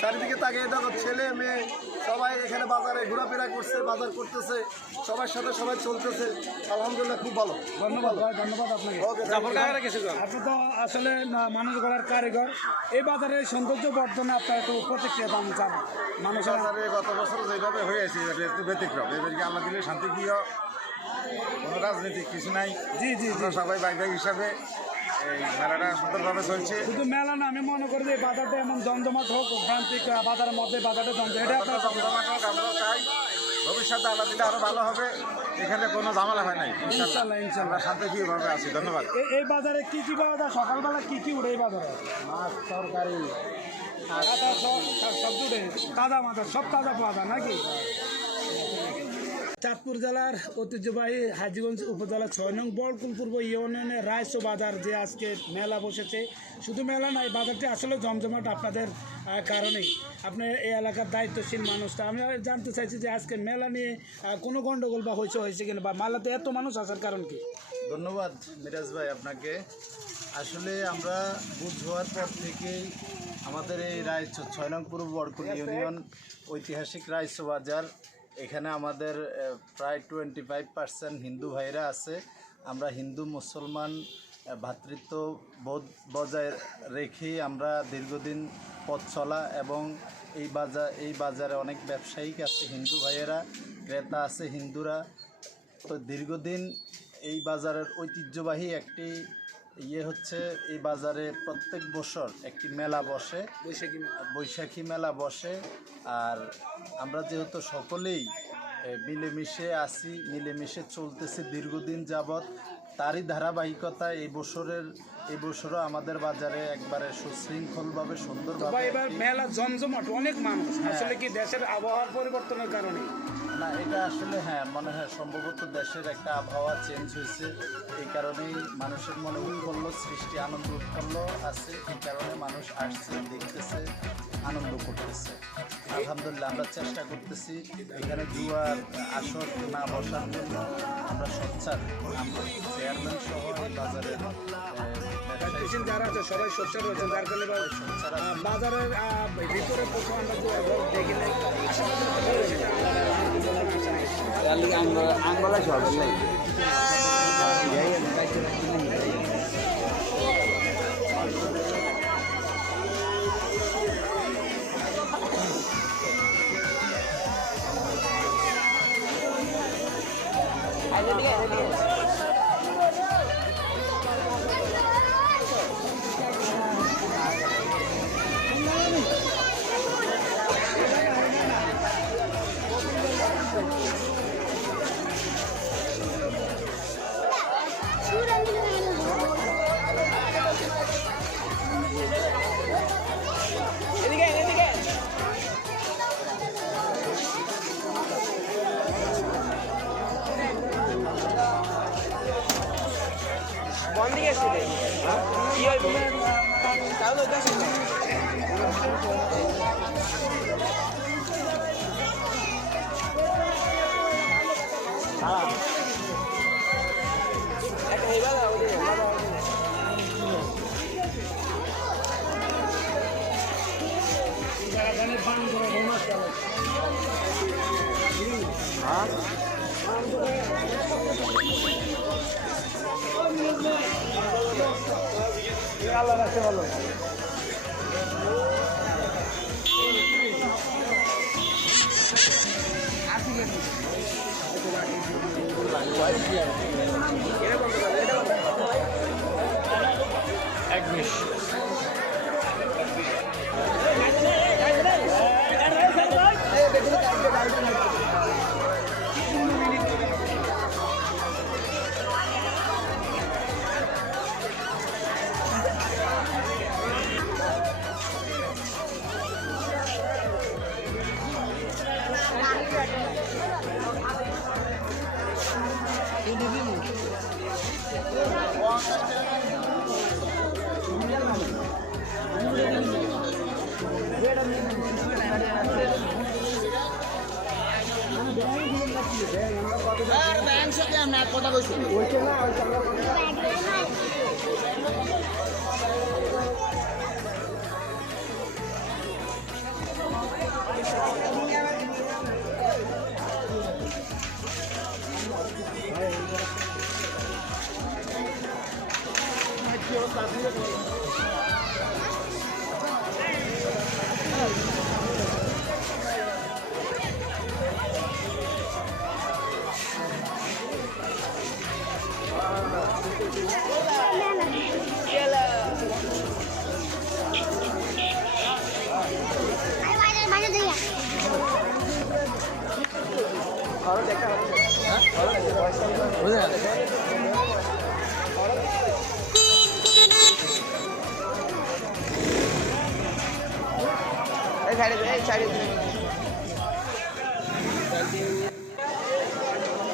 চারিদিকে তাকিয়ে দেখো ছেলে মেয়ে সবাই এখানে বাজারে ঘোরাফেরা করছে, বাজার করতেছে, সবার সাথে সবাই চলতেছে। আলহামদুলিল্লাহ খুব ভালো। ধন্যবাদ ভাই, ধন্যবাদ আপনাকে। আপনি তো আসলে মানুষ গড়ার কারিগর। এই বাজারের সৌন্দর্য বর্ধনে আপনার একটু প্রতিক্রিয়া দাম চান মানুষের। বাজারে গত বছর যেভাবে হয়েছে এটা একটু ব্যতিক্রম। এদেরকে আল্লাহ দিলে শান্তিপ্রিয়, কোনো রাজনীতি কিছু নাই। জি জি জি, সবাই ভাই ভাই হিসাবে এই মেলাটা সুন্দরভাবে চলছে। শুধু মেলা না, আমি মনে করি যে এই বাজারটা এমন জমজমাট হোক, প্রান্তিক বাজারের মধ্যে বাজারটা জমজমাট, এটা আপনার জমজমাট হোক আমরা চাই। ভবিষ্যতে আল্লাহ দিলে আরো ভালো হবে। এখানে কোনো ঝামেলা হয় নাই। ইনশাল্লাহ ইনশাল্লাহ। আমরা শান্তিপ্রিয়ভাবে আছি। ধন্যবাদ। এই বাজারে কি কি পাওয়া যায়? সকালবেলা কি কি উঠে এই বাজারে? মাছ, তরকারি, সব উঠে, তাজা মাছ সব তাজা পাওয়া যায় নাকি? চাঁদপুর জেলার ঐতিহ্যবাহী হাজীগঞ্জ উপজেলা ৬ নং বরকুল পূর্ব ইউনিয়নের রায়স বাজার যে আজকে মেলা বসেছে, শুধু মেলা নয়, বাজারটি আসলে জমজমাট আপনাদের কারণেই। আপনার এই এলাকার দায়িত্বশীল মানুষটা, আমি জানতে চাইছি যে আজকে মেলা নিয়ে কোনো গণ্ডগোল বা হয়েছে কিনা, বা মেলাতে এত মানুষ আসার কারণ কি? ধন্যবাদ মিরাজ ভাই আপনাকে। আসলে আমরা বুধ হওয়ার পর থেকেই আমাদের এই রায়চ ৬ নং পূর্ব বরকুল ইউনিয়ন ঐতিহাসিক রায়চ বাজার, এখানে আমাদের প্রায় 25% হিন্দু ভাইরা আছে। আমরা হিন্দু মুসলমান ভ্রাতৃত্ব বোধ বজায় রেখেই আমরা দীর্ঘদিন পথ চলা, এবং এই বাজারে অনেক ব্যবসায়িক আছে, হিন্দু ভাইয়েরা ক্রেতা আছে হিন্দুরা। তো দীর্ঘদিন এই বাজারের ঐতিহ্যবাহী একটি হচ্ছে, এই বাজারে প্রত্যেক বছর একটি মেলা বসে, বৈশাখী মেলা বসে। আর আমরা যেহেতু সকলেই মিলেমিশে আছি, মিলেমিশে চলতেছি দীর্ঘদিন যাবৎ, তারই ধারাবাহিকতা এই বছরও আমাদের বাজারে একবারে সুশৃঙ্খলভাবে সুন্দরভাবে। এবার মেলা জমজমাট, অনেক মানুষ, আসলে কি দেশের আবহাওয়ার পরিবর্তনের কারণে? না, এটা আসলে হ্যাঁ মনে হয় সম্ভবত দেশের একটা আবহাওয়া চেঞ্জ হয়েছে, এই কারণেই মানুষের মনে উৎফুল্ল সৃষ্টি, আনন্দ উৎফুল্ল আছে, এই কারণে মানুষ আসছে, দেখতেছে, আনন্দ করতেছে। আলহামদুলিল্লাহ আমরা চেষ্টা করতেছি এখানে জুয়ার আসর না বসার জন্য। আমরা সোচ্চার, আমরা চেয়ারম্যান সহ এই বাজারের যারা আছে সবাই সোচ্চার রয়েছে, যার কারণে বাজারের ভিতরে প্রথম আমরা দেখি নাই আঙ্গলা সবাই নাই। বন্দি গেছে কি হইব তাহলে দেখেন একটা হেবা দাও ওদের আল্লাহ রাখতে ভালো। এক মিনিট কথা কইছি বুঝলেন এই সাইডে